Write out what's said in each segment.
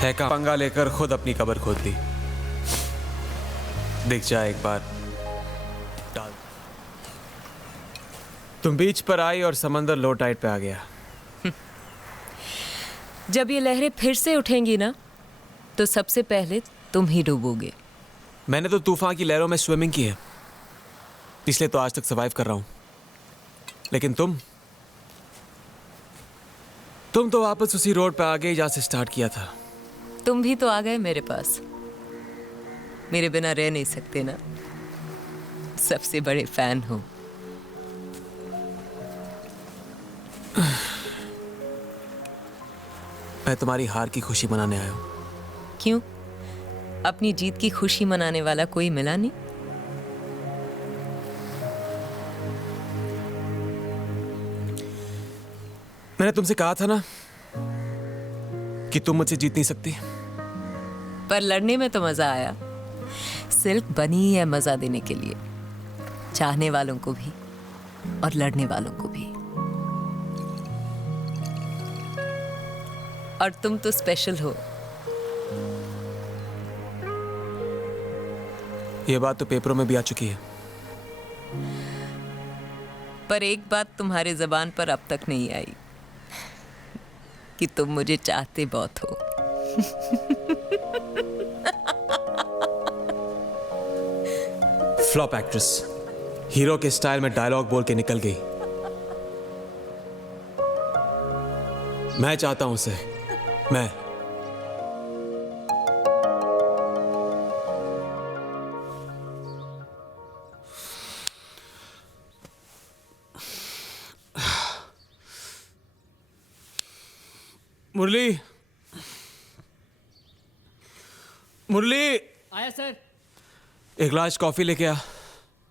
है का पंगा लेकर खुद अपनी कब्र खोद दी। दिख जाए एक बार डाल। तुम बीच पर आई और समंदर लो टाइड पे आ गया। जब ये लहरें फिर से उठेंगी ना, तो सबसे पहले तुम ही डूबोगे। मैंने तो तूफान की लहरों में स्विमिंग की है, इसलिए तो आज तक सर्वाइव कर रहा हूं। लेकिन तुम तो वापस उसी रोड पे आ गए जहां से स्टार्ट किया था। तुम भी तो आ गए मेरे पास। मेरे बिना रह नहीं सकते ना, सबसे बड़े फैन हो। मैं तुम्हारी हार की खुशी मनाने आया हूं। क्यों? अपनी जीत की खुशी मनाने वाला कोई मिला नहीं? मैंने तुमसे कहा था ना कि तुम मुझसे जीत नहीं सकती। पर लड़ने में तो मजा आया। सिल्क बनी है मजा देने के लिए, चाहने वालों को भी और लड़ने वालों को भी। और तुम तो स्पेशल हो। ये बात तो पेपरों में भी आ चुकी है। पर एक बात तुम्हारे जबान पर अब तक नहीं आई कि तुम मुझे चाहते बहुत हो। फ्लॉप एक्ट्रेस, हीरो के स्टाइल में डायलॉग बोल के निकल गई। मैं चाहता हूं उसे। मैं मुरली, मुरली, आया सर। एक ग्लास कॉफी लेके आ।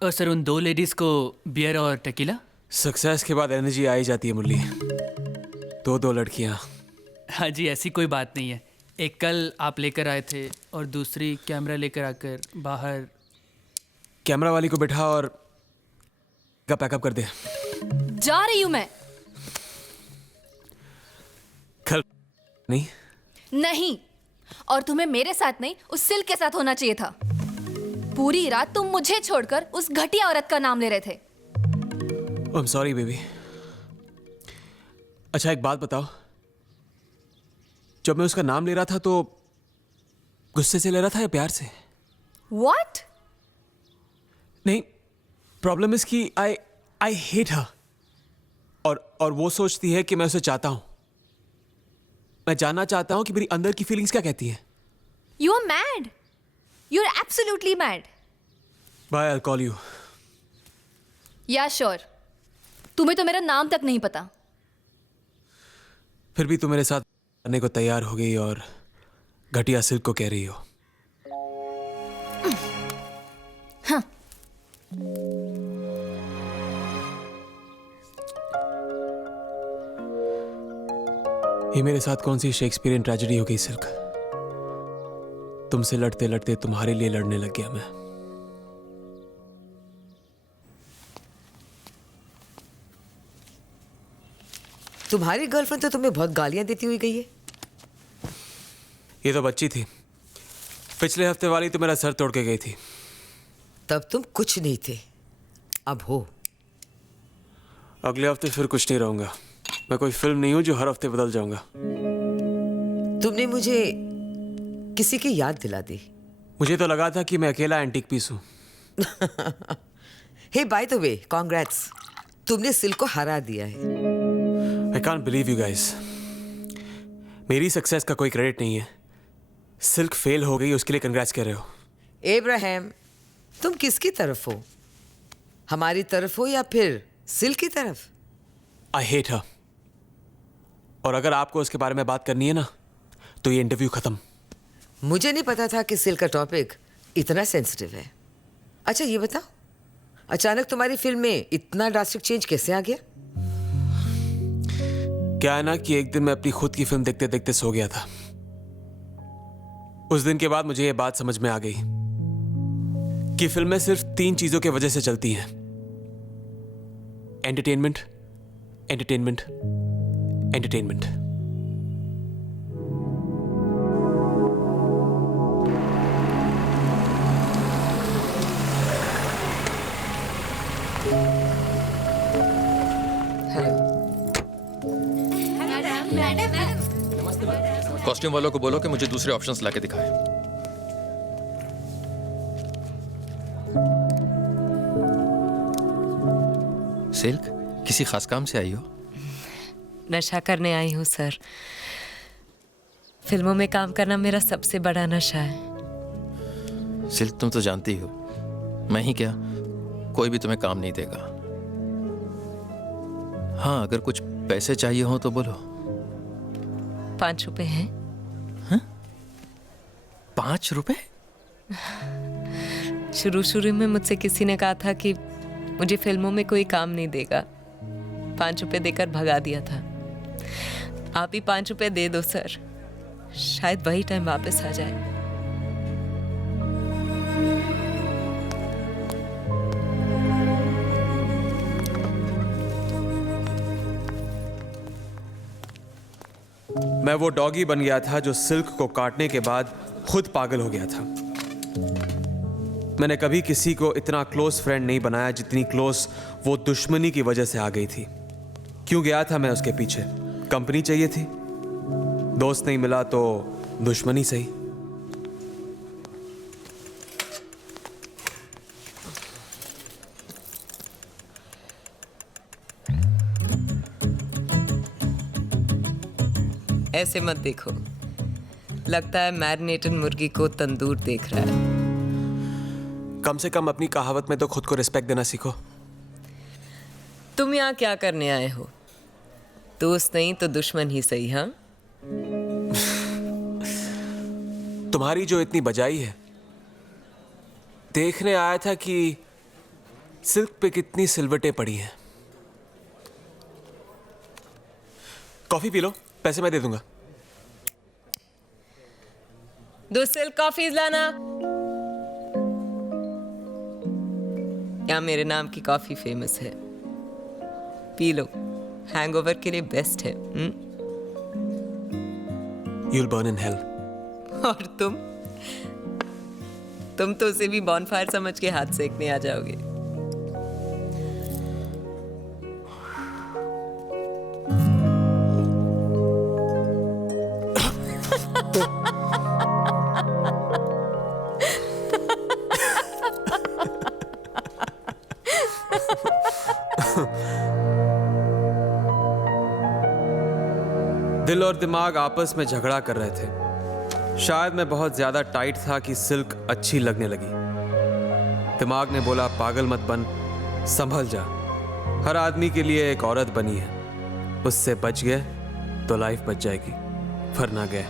सर उन दो लेडीज को बियर और टेकीला। सक्सेस के बाद एनर्जी आ ही जाती है मुरली। दो लड़कियां। हाँ जी, ऐसी कोई बात नहीं है। एक कल आप लेकर आए थे और दूसरी कैमरा लेकर आकर बाहर। कैमरा वाली को बिठा और का पैकअप कर दे। जा रही हूं मैं। कल नहीं? नहीं, और तुम्हें मेरे साथ नहीं, उस सिल्क के साथ होना चाहिए था। पूरी रात तुम मुझे छोड़कर उस घटिया औरत का नाम ले रहे थे। I am sorry baby. अच्छा एक बात बताओ, जब मैं उसका नाम ले रहा था तो गुस्से से ले रहा था या प्यार से? What? नहीं, प्रॉब्लम इज कि आई हेट हर। और वो सोचती है कि मैं उसे चाहता हूं। मैं जानना चाहता हूं कि मेरी अंदर की फीलिंग्स क्या कहती हैं। You are mad. You're absolutely mad. Bye, I call you. Yeah, sure. तुम्हें तो मेरा नाम तक नहीं पता। फिर भी तुम मेरे साथ करने को तैयार हो गई और घटिया सिल्क को कह रही हो। हाँ। ये मेरे साथ कौन सी शेक्सपियरियन ट्रेजेडी हो गई सिल्क? तुमसे लड़ते लड़ते तुम्हारे लिए लड़ने लग गया मैं। तुम्हारी गर्लफ्रेंड तो तुम्हें बहुत गालियां देती हुई गई है। ये तो बच्ची थी। पिछले हफ्ते वाली तो मेरा सर तोड़ के गई थी। तब तुम कुछ नहीं थे, अब हो। अगले हफ्ते फिर कुछ नहीं रहूंगा। मैं कोई फिल्म नहीं हूं जो हर हफ्ते बदल जाऊंगा। तुमने मुझे किसी की याद दिला दी। मुझे तो लगा था कि मैं अकेला एंटीक पीस हूं। हे बाय द वे, कांग्रेट्स, तुमने सिल्क को हरा दिया है। I can't believe you guys. मेरी सक्सेस का कोई क्रेडिट नहीं है। सिल्क फेल हो गई, उसके लिए कंग्रेट्स कह रहे हो। एब्राहम, तुम किसकी तरफ हो? हमारी तरफ हो या फिर सिल्क की तरफ? I hate her. और अगर आपको उसके बारे में बात करनी है ना, तो ये इंटरव्यू खत्म। मुझे नहीं पता था कि सिल्क का टॉपिक इतना सेंसिटिव है। अच्छा ये बताओ, अचानक तुम्हारी फिल्म में इतना ड्रास्टिक चेंज कैसे आ गया? क्या है ना कि एक दिन मैं अपनी खुद की फिल्म देखते देखते सो गया था। उस दिन के बाद मुझे ये बात समझ में आ गई कि फिल्में सिर्फ 3 चीजों की वजह से चलती हैं: एंटरटेनमेंट, एंटरटेनमेंट, एंटरटेनमेंट। कॉस्ट्यूम वालों को बोलो कि मुझे दूसरे ऑप्शंस लाके दिखाएं। सिल्क, किसी खास काम से आई हो? नशा करने आई हूँ सर। फिल्मों में काम करना मेरा सबसे बड़ा नशा है। सिल्क, तुम तो जानती हो मैं ही क्या, कोई भी तुम्हें काम नहीं देगा। हाँ, अगर कुछ पैसे चाहिए हो तो बोलो। 5 रुपए हैं? 5 रुपए? शुरू में मुझसे किसी ने कहा था कि मुझे फिल्मों में कोई काम नहीं देगा। 5 रुपए देकर भगा दिया था। आप ही 5 रुपए दे दो सर, शायद वही टाइम वापस आ जाए। मैं वो डॉगी बन गया था जो सिल्क को काटने के बाद खुद पागल हो गया था। मैंने कभी किसी को इतना क्लोज फ्रेंड नहीं बनाया जितनी क्लोज वो दुश्मनी की वजह से आ गई थी। क्यों गया था मैं उसके पीछे? कंपनी चाहिए थी। दोस्त नहीं मिला तो दुश्मनी सही। ऐसे मत देखो, लगता है मैरिनेटेड मुर्गी को तंदूर देख रहा है। कम से कम अपनी कहावत में तो खुद को रिस्पेक्ट देना सीखो। तुम यहाँ क्या करने आए हो? दोस्त नहीं तो दुश्मन ही सही। हाँ, तुम्हारी जो इतनी बजाई है, देखने आया था कि सिल्क पे कितनी सिलवटें पड़ी हैं। कॉफी पी लो, पैसे मैं दे दूंगा। 2 सिल्क कॉफीज लाना। यहाँ मेरे नाम की कॉफी फेमस है, पी लो, हैंगओवर के लिए बेस्ट है। You'll burn in hell. और तुम तो उसे भी बॉनफायर समझ के हाथ सेकने आ जाओगे। दिल और दिमाग आपस में झगड़ा कर रहे थे। शायद मैं बहुत ज्यादा टाइट था कि सिल्क अच्छी लगने लगी। दिमाग ने बोला पागल मत बन, संभल जा, हर आदमी के लिए एक औरत बनी है, उससे बच गए तो लाइफ बच जाएगी, वरना गए।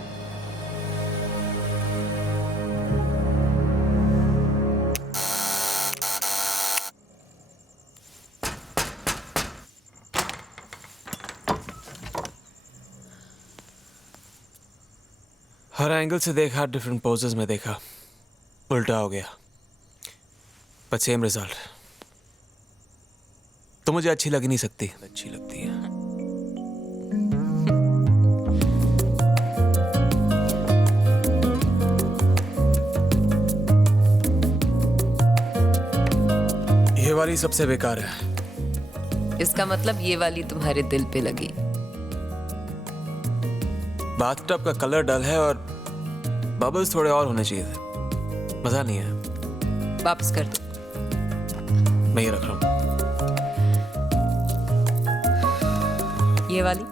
हर एंगल से देखा, डिफरेंट पोजेस में देखा, उल्टा हो गया, बट सेम रिजल्ट। तो मुझे अच्छी लग नहीं सकती, अच्छी लगती है। ये वाली सबसे बेकार है। इसका मतलब ये वाली तुम्हारे दिल पे लगी। बाथटब का कलर डल है और बबल्स थोड़े और होने चाहिए थे, मजा नहीं है। वापस कर दो। मैं ये रख रहा हूँ। ये वाली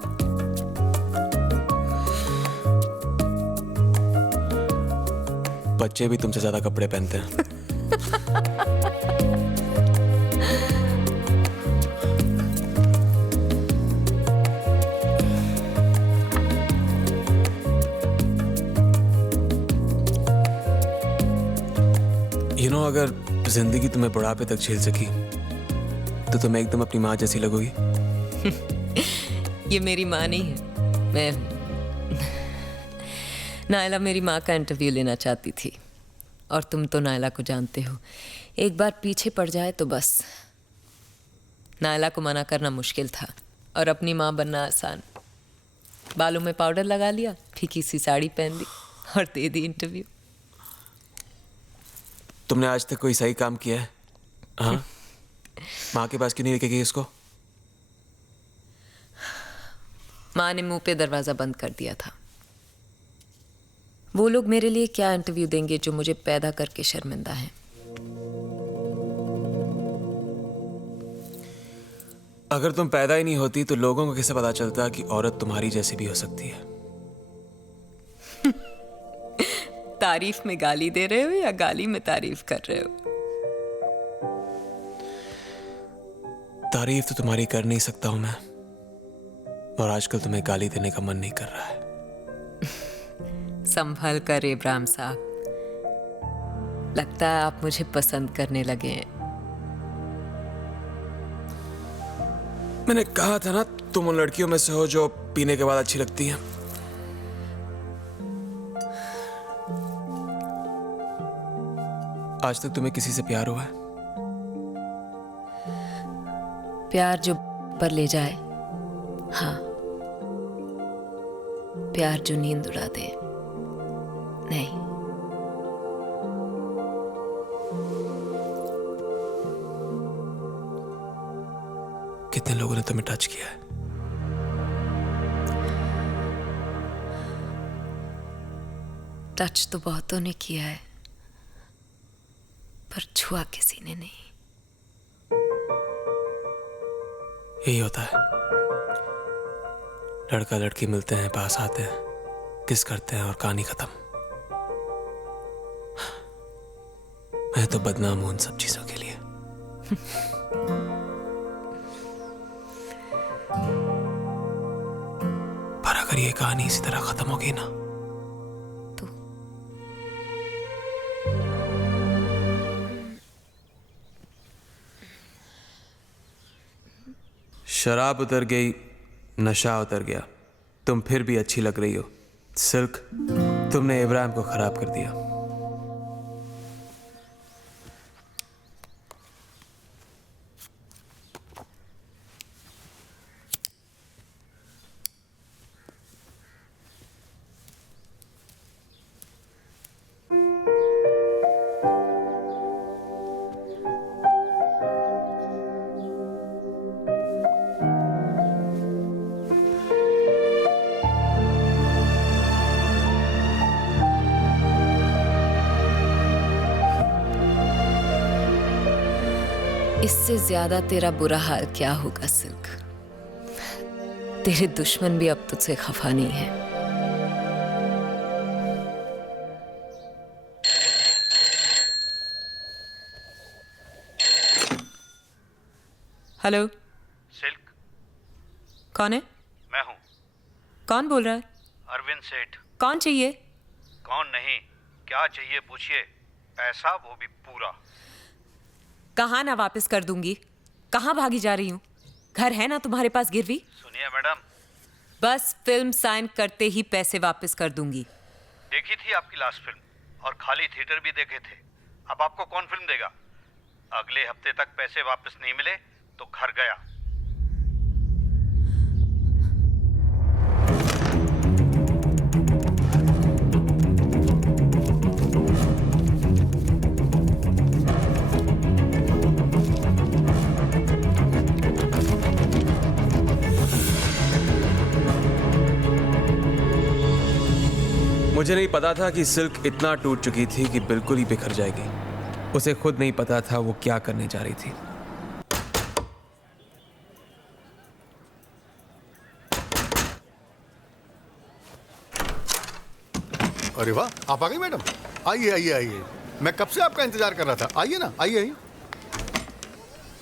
बच्चे भी तुमसे ज्यादा कपड़े पहनते हैं। अगर जिंदगी तुम्हें बुढ़ापे तक झेल सकी तो तुम एकदम अपनी माँ जैसी लगोगी। ये मेरी माँ नहीं है, मैं नायला मेरी माँ का इंटरव्यू लेना चाहती थी, और तुम तो नायला को जानते हो, एक बार पीछे पड़ जाए तो बस। नायला को मना करना मुश्किल था और अपनी माँ बनना आसान। बालों में पाउडर लगा लिया, फीकी सी साड़ी पहन ली और दे दी इंटरव्यू। तुमने आज तक कोई सही काम किया है? हाँ, माँ के पास क्यों नहीं लेके गई इसको? माँ ने मुंह पे दरवाज़ा बंद कर दिया था। वो लोग मेरे लिए क्या इंटरव्यू देंगे जो मुझे पैदा करके शर्मिंदा है। अगर तुम पैदा ही नहीं होती तो लोगों को कैसे पता चलता कि औरत तुम्हारी जैसी भी हो सकती है? तारीफ में गाली दे रहे हो या गाली में तारीफ कर रहे हो? तारीफ तो तुम्हारी कर नहीं सकता हूं मैं, और आजकल तुम्हें गाली देने का मन नहीं कर रहा है। संभल कर इब्राहिम साहब, लगता है आप मुझे पसंद करने लगे हैं। मैंने कहा था ना, तुम उन लड़कियों में से हो जो पीने के बाद अच्छी लगती हैं। आज तक तुम्हें किसी से प्यार हुआ है? प्यार जो पर ले जाए, हाँ। प्यार जो नींद उड़ा दे, नहीं। कितने लोगों ने तुम्हें टच किया है? टच तो बहुतों ने किया है, पर छुआ किसी ने नहीं। यही होता है, लड़का लड़की मिलते हैं, पास आते हैं, किस करते हैं और कहानी खत्म। मैं तो बदनाम हूं उन सब चीजों के लिए। पर अगर ये कहानी इसी तरह खत्म होगी ना, तो शराब उतर गई, नशा उतर गया, तुम फिर भी अच्छी लग रही हो। सिल्क, तुमने इब्राहिम को खराब कर दिया। इससे ज्यादा तेरा बुरा हाल क्या होगा सिल्क? तेरे दुश्मन भी अब तुझसे खफा नहीं है। हेलो, सिल्क, कौन है? मैं हूँ कौन बोल रहा है? अरविंद सेठ। कौन चाहिए? कौन नहीं, क्या चाहिए पूछिए। पैसा वो भी पूरा। कहाँ ना वापस कर दूंगी? कहाँ भागी जा रही हूँ? घर है ना तुम्हारे पास गिरवी? सुनिए मैडम, बस फिल्म साइन करते ही पैसे वापस कर दूंगी। देखी थी आपकी लास्ट फिल्म और खाली थिएटर भी देखे थे। अब आपको कौन फिल्म देगा? अगले हफ्ते तक पैसे वापस नहीं मिले तो घर गया। मुझे नहीं पता था कि सिल्क इतना टूट चुकी थी कि बिल्कुल ही बिखर जाएगी। उसे खुद नहीं पता था वो क्या करने जा रही थी। अरे वाह, आप आ गई मैडम। आइए आइए आइए, मैं कब से आपका इंतजार कर रहा था। आइए ना, आइए आइए।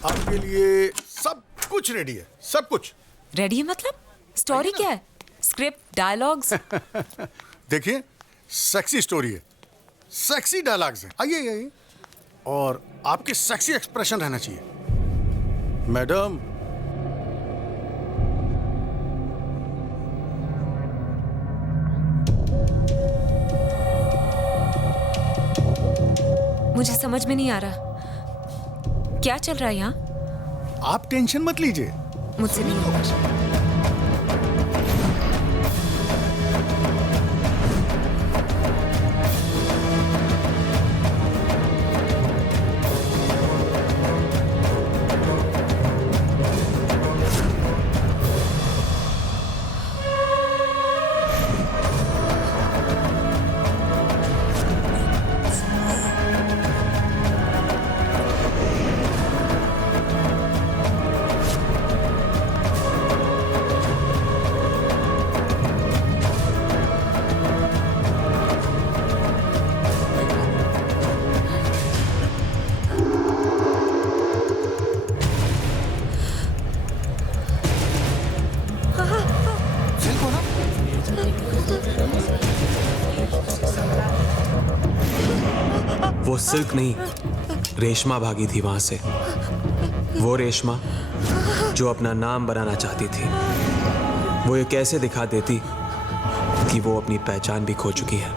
आपके लिए सब कुछ रेडी है, सब कुछ रेडी है मतलब? स्टोरी क्या है? Script, dialogues? देखिए, सेक्सी स्टोरी है, सेक्सी डायलॉग्स हैं। आइए आइए आइए। और आपके सेक्सी एक्सप्रेशन रहना चाहिए मैडम। मुझे समझ में नहीं आ रहा क्या चल रहा है यहाँ। आप टेंशन मत लीजिए। मुझसे नहीं होगा। वो सिल्क नहीं, रेशमा भागी थी वहां से। वो रेशमा जो अपना नाम बनाना चाहती थी। वो ये कैसे दिखा देती कि वो अपनी पहचान भी खो चुकी है।